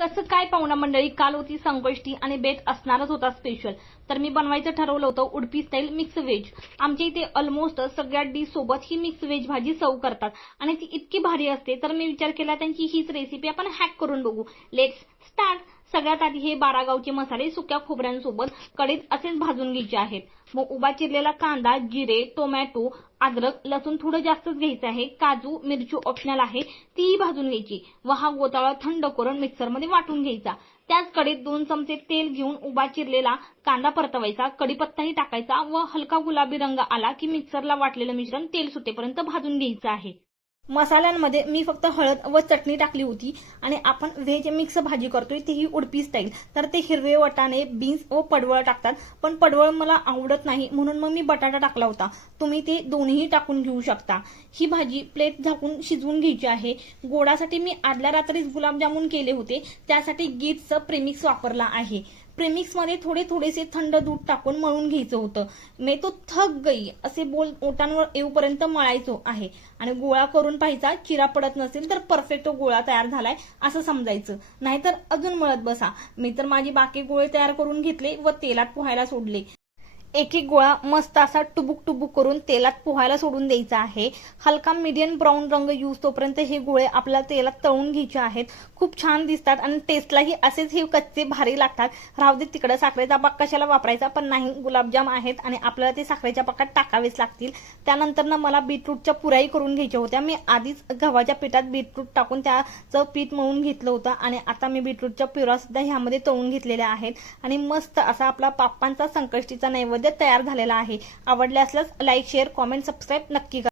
कसं काय पाहुणा मंडळी काल होती संकष्टी आणि बेत असणारच होता स्पेशल तर मी बनवायचं ठरवलं होतं उडपी स्टाईल मिक्स व्हेज आमच्या इथे ऑलमोस्ट सगळ्या डिश सोबत ही मिक्स व्हेज भाजी सर्व करतात. आणि ती इतकी भारी असते तर मी विचार केला त्यांची हीच रेसिपी आपण हॅक करून बघू. लेट्स स्टार्ट सगळ्यात आधी हे बारा गावचे मसाले सुक्या खोबऱ्यांसोबत कडीत असेच भाजून घ्यायचे आहेत. मग उभा चिरलेला कांदा जिरे टोमॅटो अद्रक लसूण थोडं जास्तच घ्यायचं आहे. काजू मिरची ऑप्शनल आहे. तीही भाजून घ्यायची. व हा गोताळा थंड करून मिक्सरमध्ये वाटून घ्यायचा. त्याच कडीत दोन चमचे तेल घेऊन उभा चिरलेला कांदा परतवायचा. कडीपत्ताही टाकायचा व हलका गुलाबी रंग आला की मिक्सरला वाटलेलं मिश्रण तेल सुटेपर्यंत भाजून घ्यायचं आहे. मसाल्यांमध्ये मी फक्त हळद व चटणी टाकली होती आणि आपण व्हेज मिक्स भाजी करतोय तीही उडपी स्टाईल तर ते हिरवे वटाणे बीन्स व पडवळ टाकतात. पण पडवळ मला आवडत नाही म्हणून मग मी बटाटा टाकला होता. तुम्ही ते दोन्ही टाकून घेऊ शकता. ही भाजी प्लेट झाकून शिजवून घ्यायची आहे. गोडासाठी मी आदल्या रात्रीच गुलाबजामुन केले होते. त्यासाठी गीतचं प्रेमिक्स वापरला आहे. प्रेमिक्समध्ये थोडे थोडेसे थंड दूध टाकून मळून घ्यायचं होतं. मी तो थक गई असे बोल ओटांवर येऊपर्यंत मळायचो आहे. आणि गोळा करून पाहायचा चिरा पडत नसेल तर परफेक्ट गोळा तयार झालाय असं समजायचं. नाहीतर अजून मळत बसा. मी तर माझी बाकी गोळे तयार करून घेतले व तेलात पोहायला सोडले. एक एक गोळा मस्त असा टुबुक टुबुक करून तेलात पोहायला सोडून द्यायचा आहे. हलका मिडियम ब्राऊन रंग यूज तोपर्यंत हे गोळे आपल्याला तेलात तळून घ्यायचे आहेत. खूप छान दिसतात आणि टेस्टलाही असेच हे कच्चे भारी लागतात. राहू दे तिकडं साखरेचा पाक कशाला वापरायचा पण नाही गुलाबजाम आहेत आणि आपल्याला ते साखरेच्या पाकात टाकावेच लागतील. त्यानंतर ना मला बीटरूटच्या पुऱ्याही करून घ्यायच्या होत्या. मी आधीच गव्हाच्या पिठात बीटरूट टाकून त्याचं पीठ मळून घेतलं होतं आणि आता मी बीटरूटच्या पुऱ्या सुद्धा ह्यामध्ये तळून घेतलेल्या आहेत. आणि मस्त असा आपला पाप्पांचा संकष्टीचा नैवेद्य तयार झालेला आहे आवडले असल्यास लाईक शेअर कॉमेंट सबस्क्राईब नक्की करा.